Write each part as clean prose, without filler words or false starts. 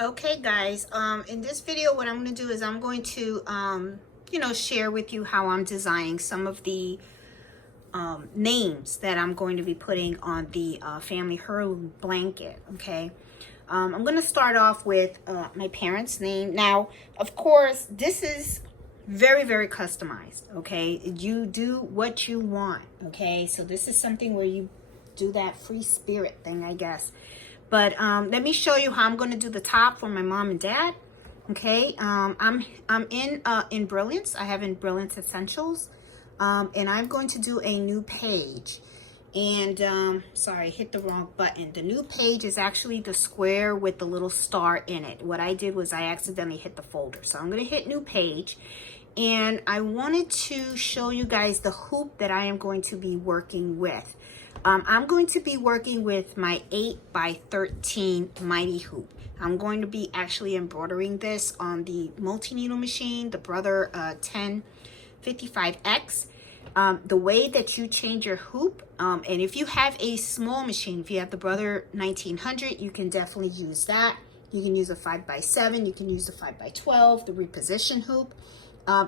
Okay guys, in this video what I'm going to do is I'm going to share with you how I'm designing some of the names that I'm going to be putting on the family heirloom blanket. Okay, I'm going to start off with my parents' name. Now of course this is very customized. Okay, you do what you want. Okay, so this is something where you do that free spirit thing, I guess. But let me show you how I'm going to do the top for my mom and dad. Okay, I'm in Brilliance. I have in Brilliance Essentials, and I'm going to do a new page. And sorry, I hit the wrong button. The new page is actually the square with the little star in it. What I did was I accidentally hit the folder, so I'm going to hit new page. And I wanted to show you guys the hoop that I am going to be working with. I'm going to be working with my 8x13 mighty hoop. I'm going to be actually embroidering this on the multi-needle machine, the Brother 1055X. The way that you change your hoop, and if you have a small machine, if you have the Brother 1900, you can definitely use that. You can use a 5x7, you can use the 5x12, the reposition hoop.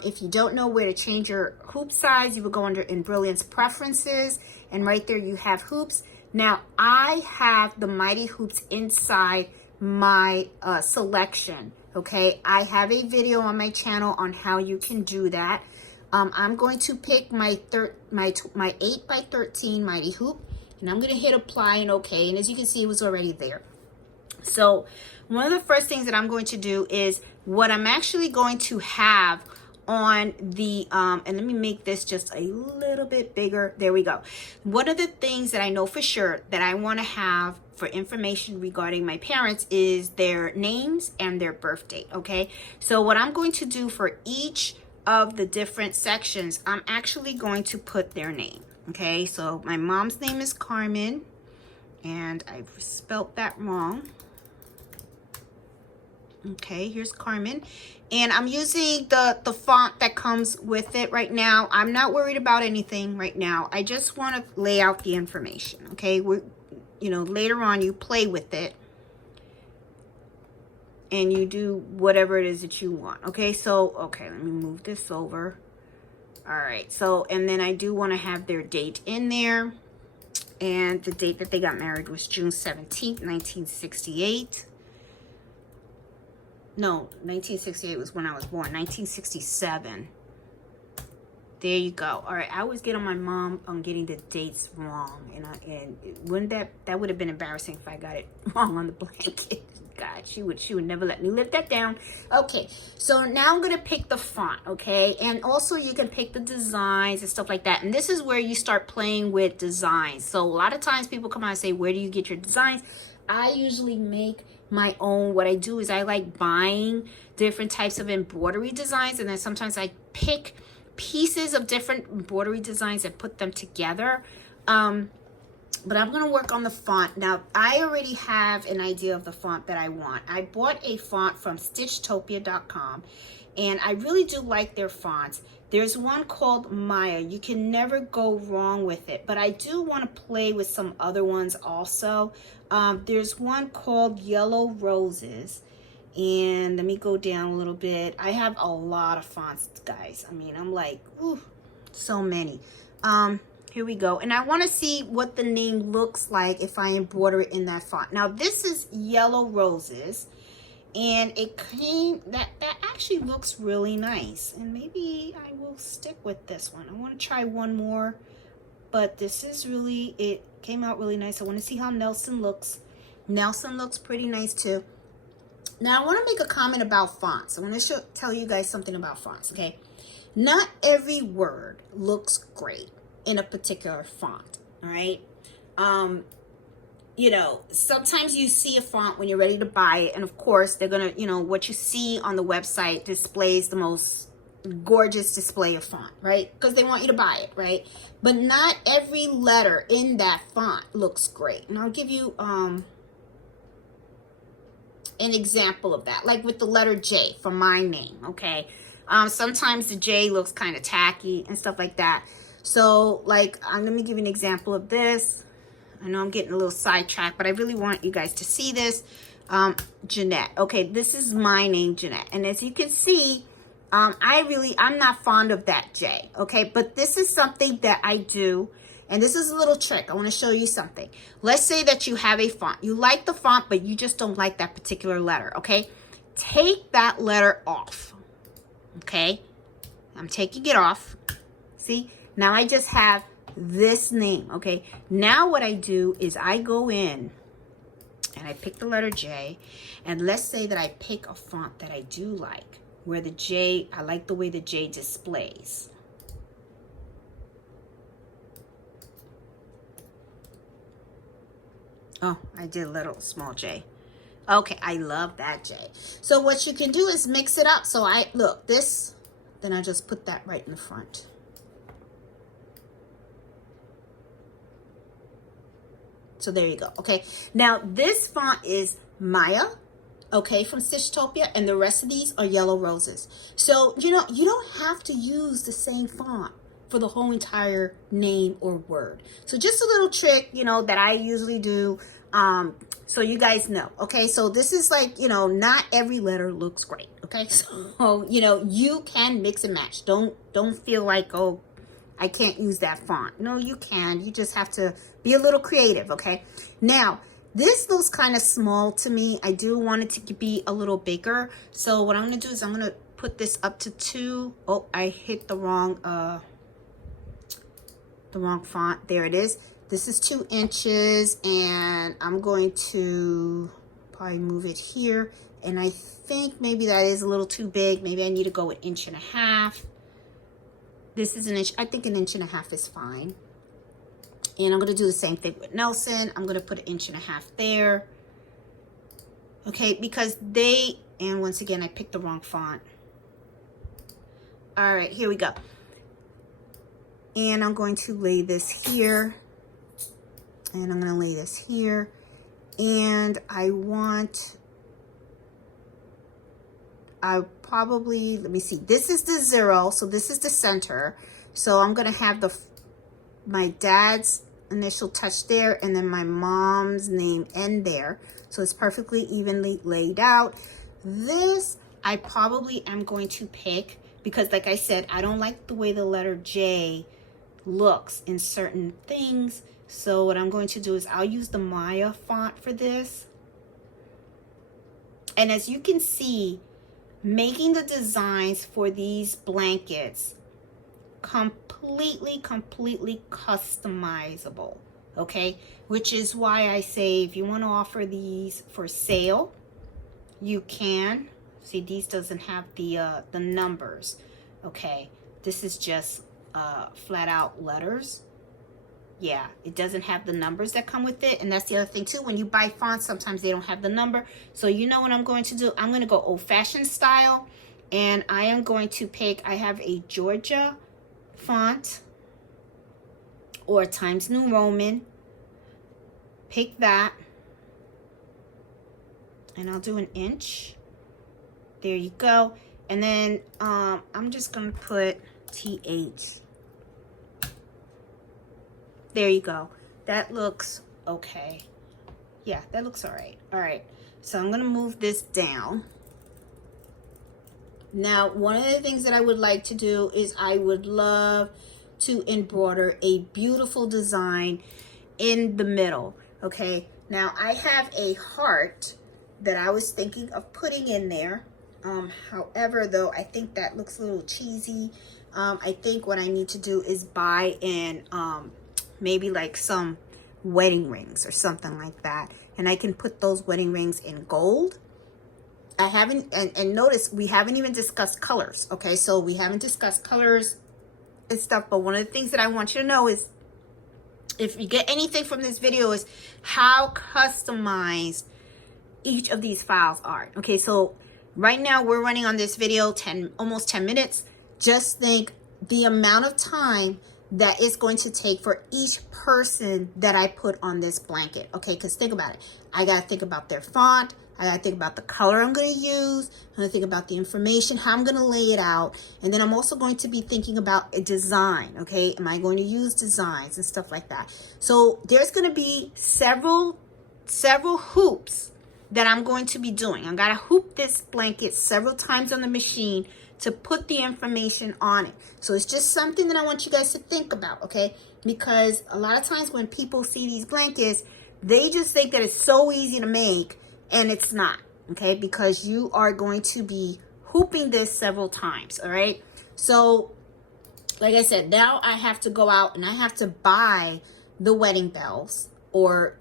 If you don't know where to change your hoop size, you will go under in Brilliance Preferences, and right there you have hoops. Now I have the mighty hoops inside my selection. Okay, I have a video on my channel on how you can do that. I'm going to pick my 8x13 mighty hoop, and I'm going to hit apply and okay. And as you can see, it was already there. So one of the first things that I'm going to do is what I'm actually going to have on the and let me make this just a little bit bigger. There we go. One of the things that I know for sure that I want to have for information regarding my parents is their names and their birth date. Okay, so what I'm going to do for each of the different sections, I'm actually going to put their name. Okay, so my mom's name is Carmen, and I've spelt that wrong. Okay, here's Carmen, and I'm using the font that comes with it right now. I'm not worried about anything right now. I just want to lay out the information. Okay, later on you play with it and you do whatever it is that you want. Okay, so let me move this over. All right, so and then I do want to have their date in there, and the date that they got married was June 17th, 1968. No, 1968 was when I was born. 1967. There you go. All right, I always get on my mom on getting the dates wrong, and wouldn't that would have been embarrassing if I got it wrong on the blanket. God, she would never let me live that down. Okay, so now I'm gonna pick the font. Okay, and also you can pick the designs and stuff like that. And this is where you start playing with designs. So a lot of times people come out and say, "Where do you get your designs?" I usually make my own. What I do is I like buying different types of embroidery designs, and then sometimes I pick pieces of different embroidery designs and put them together. But I'm going to work on the font. Now, I already have an idea of the font that I want. I bought a font from stitchtopia.com, and I really do like their fonts. There's one called Maya. You can never go wrong with it, but I do want to play with some other ones also. There's one called Yellow Roses, and let me go down a little bit. I have a lot of fonts, guys. I mean, I'm like, ooh, so many. Here we go. And I want to see what the name looks like if I embroider it in that font. Now, this is Yellow Roses, and it came, that actually looks really nice. And maybe I will stick with this one. I want to try one more, but this is really, it came out really nice. I want to see how Nelson looks. Nelson looks pretty nice too. Now, I want to make a comment about fonts. I want to tell you guys something about fonts, okay? Not every word looks great in a particular font, all right? Sometimes you see a font when you're ready to buy it, and of course, they're gonna, what you see on the website displays the most gorgeous display of font, right? Because they want you to buy it, right? But not every letter in that font looks great. And I'll give you an example of that, like with the letter J for my name, okay? Sometimes the J looks kind of tacky and stuff like that. So, like, let me give you an example of this. I know I'm getting a little sidetracked, but I really want you guys to see this. Jeanette. Okay, this is my name, Jeanette. And as you can see, I'm not fond of that J. Okay, but this is something that I do. And this is a little trick. I want to show you something. Let's say that you have a font. You like the font, but you just don't like that particular letter. Okay, take that letter off. Okay, I'm taking it off. See, now I just have this name. Okay, now what I do is I go in and I pick the letter J, and let's say that I pick a font that I do like, where the J, I like the way the J displays. Oh, I did a little small J. Okay, I love that J. So what you can do is mix it up. So I, look, this, then I just put that right in the front. So there you go. Okay, now this font is Maya, okay, from Stitchtopia, and the rest of these are Yellow Roses. So, you know, you don't have to use the same font for the whole entire name or word. So just a little trick, you know, that I usually do, so you guys know. Okay, so this is like, you know, not every letter looks great. Okay, so, you know, you can mix and match. Don't feel like, oh, I can't use that font. No, you can. You just have to be a little creative. Okay, now this looks kind of small to me. I do want it to be a little bigger. So what I'm going to do is I'm going to put this up to 2. Oh, I hit the wrong font. There it is. This is 2 inches, and I'm going to probably move it here. And I think maybe that is a little too big. Maybe I need to go 1.5 inches. This is 1 inch. I think 1.5 inches is fine. And I'm going to do the same thing with Nelson. I'm going to put 1.5 inches there. Okay, because they, and once again, I picked the wrong font. All right, here we go. And I'm going to lay this here. And I'm going to lay this here. And I probably, let me see. This is the 0, so this is the center. So I'm going to have my dad's initial touch there, and then my mom's name end there. So it's perfectly evenly laid out. This I probably am going to pick because, like I said, I don't like the way the letter J looks in certain things. So what I'm going to do is I'll use the Maya font for this. And as you can see, making the designs for these blankets completely customizable, okay? Which is why I say if you want to offer these for sale, you can. See, these doesn't have the numbers, okay? This is just flat out letters. Yeah, it doesn't have the numbers that come with it. And that's the other thing too. When you buy fonts, sometimes they don't have the number. So you know what I'm going to do? I'm going to go old-fashioned style. And I am going to pick, I have a Georgia font or Times New Roman. Pick that. And I'll do 1 inch. There you go. And then I'm just going to put T8. There you go. That looks okay. Yeah, that looks all right. All right. So I'm going to move this down. Now, one of the things that I would like to do is I would love to embroider a beautiful design in the middle. Okay. Now, I have a heart that I was thinking of putting in there. However, though, I think that looks a little cheesy. I think what I need to do is buy in maybe like some wedding rings or something like that. And I can put those wedding rings in gold. I haven't, and notice we haven't even discussed colors. Okay, so we haven't discussed colors and stuff. But one of the things that I want you to know is, if you get anything from this video, is how customized each of these files are. Okay, so right now we're running on this video almost 10 minutes. Just think the amount of time that it's going to take for each person that I put on this blanket. Okay, because think about it. I got to think about their font. I got to think about the color I'm going to use. I'm going to think about the information, how I'm going to lay it out. And then I'm also going to be thinking about a design. Okay, am I going to use designs and stuff like that? So there's going to be several hoops that I'm going to be doing. I'm gonna hoop this blanket several times on the machine to put the information on it. So it's just something that I want you guys to think about, okay? Because a lot of times when people see these blankets, they just think that it's so easy to make, and it's not, okay? Because you are going to be hooping this several times, all right? So like I said, now I have to go out and I have to buy the wedding bells or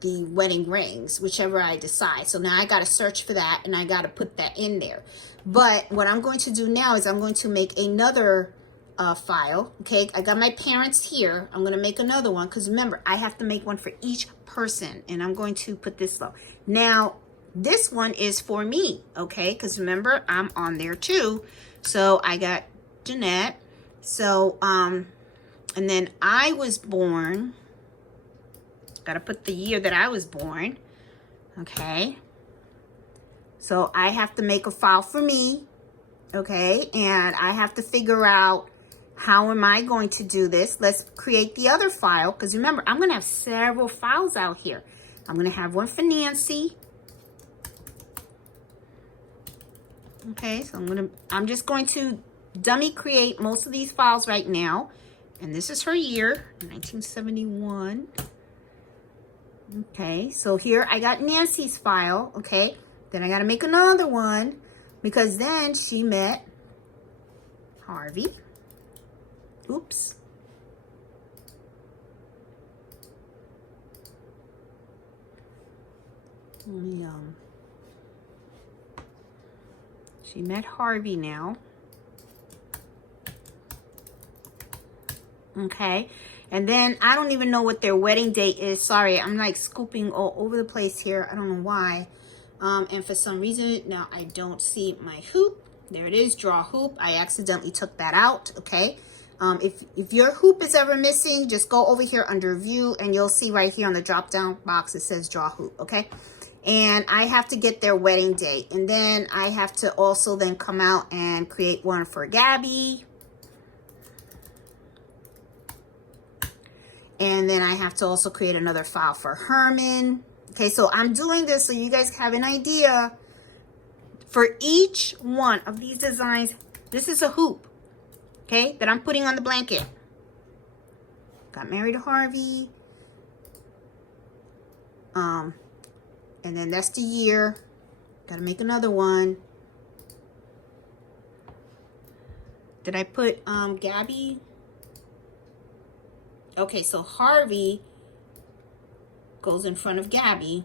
the wedding rings, whichever I decide. So now I got to search for that and I got to put that in there. But what I'm going to do now is I'm going to make another file. Okay, I got my parents here. I'm going to make another one because remember, I have to make one for each person, and I'm going to put this low. Now, this one is for me, okay, because remember, I'm on there too. So I got Jeanette. So, and then I was born, got to put the year that I was born, okay? So I have to make a file for me, okay? And I have to figure out how am I going to do this. Let's create the other file, because remember, I'm going to have several files out here. I'm going to have one for Nancy. Okay, so I'm just going to dummy create most of these files right now. And this is her year, 1971. Okay, so here I got Nancy's file, okay? Then I got to make another one because then she met Harvey. Oops. Let me, she met Harvey now. Okay, and then I don't even know what their wedding date is. Sorry, I'm like scooping all over the place here. I don't know why. And for some reason, now I don't see my hoop. There it is, draw hoop. I accidentally took that out, okay? If your hoop is ever missing, just go over here under view and you'll see right here on the drop down box, it says draw hoop, okay? And I have to get their wedding date. And then I have to also then come out and create one for Gabby. And then I have to also create another file for Herman. Okay, so I'm doing this so you guys have an idea. For each one of these designs, this is a hoop, okay, that I'm putting on the blanket. Got married to Harvey. And then that's the year. Got to make another one. Did I put Gabby? Okay, so Harvey goes in front of Gabby.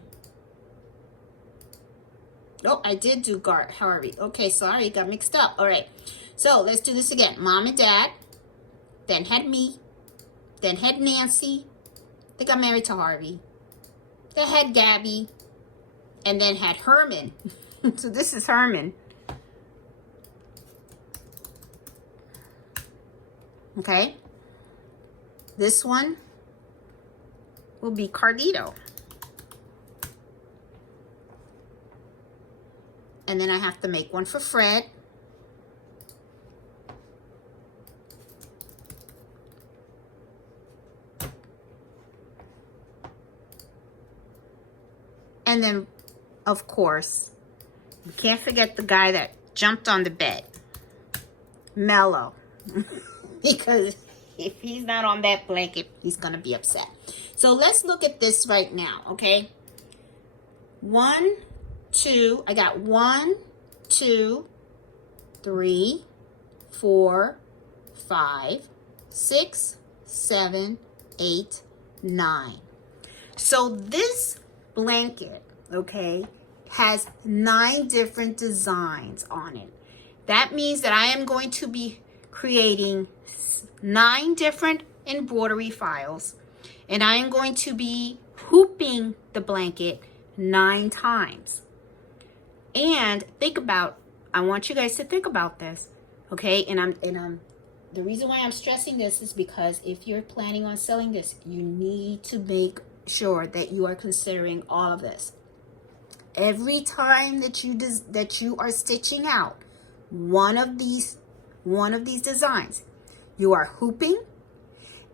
Oh, I did do Harvey. Okay, sorry, got mixed up. All right, so let's do this again. Mom and Dad, then had me, then had Nancy. They got married to Harvey. They had Gabby, and then had Herman. So this is Herman. Okay. This one will be Carlito. And then I have to make one for Fred. And then, of course, you can't forget the guy that jumped on the bed. Mello. Because if he's not on that blanket, he's going to be upset. So let's look at this right now, okay? 1, 2, I got 1, 2, 3, 4, 5, 6, 7, 8, 9. So this blanket, okay, has 9 different designs on it. That means that I am going to be creating 9 different embroidery files, and I am going to be hooping the blanket 9 times. And think about, I want you guys to think about this, okay? And I'm the reason why I'm stressing this is because if you're planning on selling this, you need to make sure that you are considering all of this. Every time that you are stitching out one of these designs, you are hooping,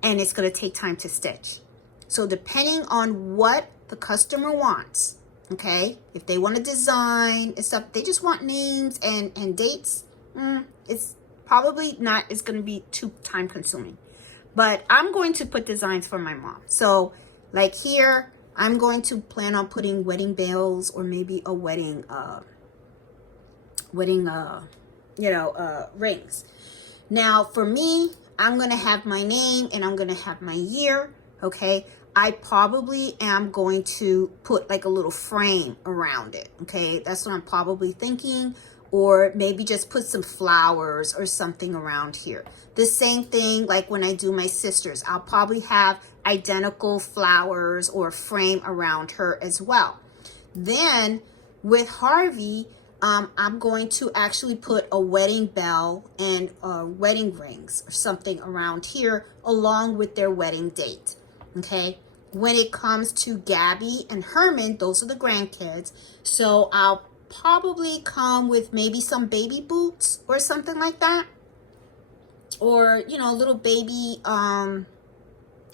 and it's going to take time to stitch. So depending on what the customer wants, Okay, if they want to design and stuff, they just want names and dates. It's probably not, it's going to be too time consuming. But I'm going to put designs for my mom. So like here, I'm going to plan on putting wedding bells or maybe a wedding rings. Now for me, I'm going to have my name and I'm going to have my year. Okay. I probably am going to put like a little frame around it. Okay. That's what I'm probably thinking. Or maybe just put some flowers or something around here. The same thing like when I do my sister's. I'll probably have identical flowers or frame around her as well. Then with Harvey, I'm going to actually put a wedding bell and wedding rings or something around here along with their wedding date. Okay. When it comes to Gabby and Herman, those are the grandkids. So I'll probably come with maybe some baby boots or something like that, or you know, a little baby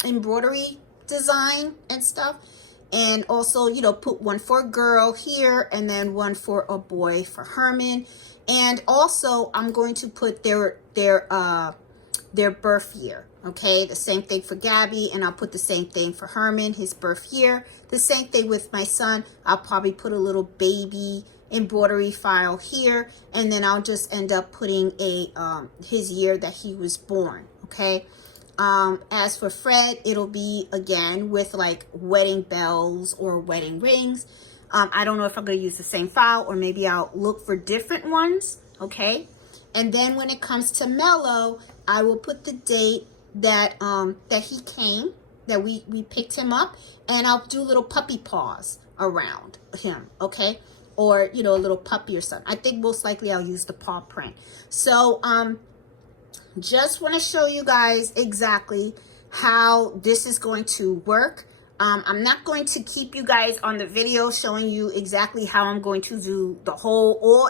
embroidery design and stuff. And also, you know, put one for a girl here and then one for a boy for Herman. And also I'm going to put their birth year. Okay, the same thing for Gabby, and I'll put the same thing for Herman, his birth year. The same thing with my son. I'll probably put a little baby embroidery file here, and then I'll just end up putting a his year that he was born. Okay. As for Fred, it'll be again with like wedding bells or wedding rings. I don't know if I'm going to use the same file or maybe I'll look for different ones. Okay. And then when it comes to Mello, I will put the date that that he came, that we picked him up, and I'll do little puppy paws around him. Okay. Or, you know, a little puppy or something. I think most likely I'll use the paw print. So, just want to show you guys exactly how this is going to work. I'm not going to keep you guys on the video showing you exactly how I'm going to do the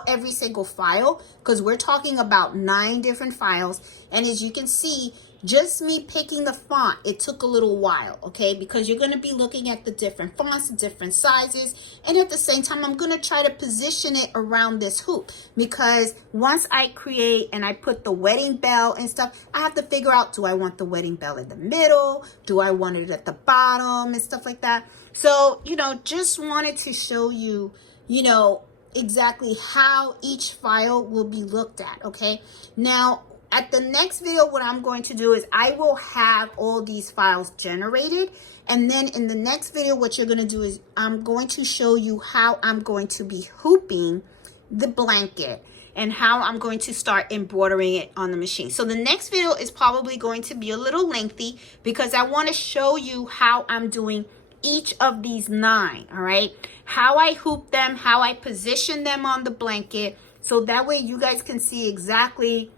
every single file, because we're talking about 9 different files. And as you can see, just me picking the font, it took a little while, okay? Because you're going to be looking at the different fonts, the different sizes, and at the same time, I'm going to try to position it around this hoop, because once I create and I put the wedding bell and stuff, I have to figure out, do I want the wedding bell in the middle? Do I want it at the bottom and stuff like that? So, you know, just wanted to show you, you know, exactly how each file will be looked at, okay? Now, at the next video, what I'm going to do is I will have all these files generated. And then in the next video, what you're going to do is I'm going to show you how I'm going to be hooping the blanket and how I'm going to start embroidering it on the machine. So the next video is probably going to be a little lengthy because I want to show you how I'm doing each of these 9, all right? How I hoop them, how I position them on the blanket. So that way you guys can see exactly,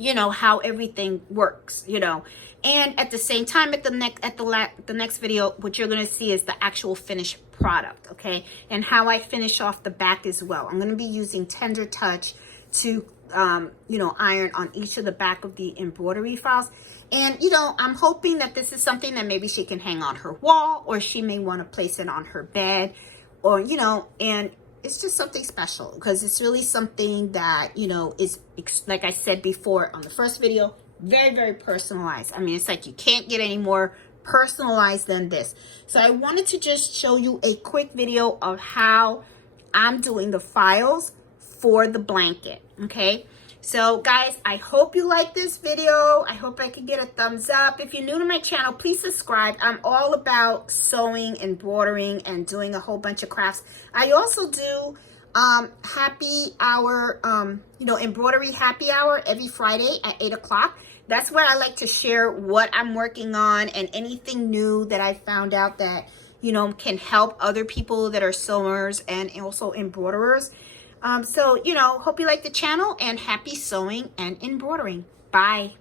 you know, how everything works, you know. And at the same time, at the next video, what you're going to see is the actual finished product, okay? And how I finish off the back as well. I'm going to be using Tender Touch to, you know, iron on each of the back of the embroidery files. And, you know, I'm hoping that this is something that maybe she can hang on her wall, or she may want to place it on her bed, or, you know, and it's just something special because it's really something that, you know, is, like I said before on the first video, very, very personalized. I mean, it's like you can't get any more personalized than this. So I wanted to just show you a quick video of how I'm doing the files for the blanket, okay? So guys, I hope you like this video. I hope I can get a thumbs up. If you're new to my channel, please subscribe. I'm all about sewing, embroidering, and doing a whole bunch of crafts. I also do happy hour, you know, embroidery happy hour every Friday at 8 o'clock. That's where I like to share what I'm working on and anything new that I found out that, you know, can help other people that are sewers and also embroiderers. So, you know, hope you like the channel, and happy sewing and embroidering. Bye.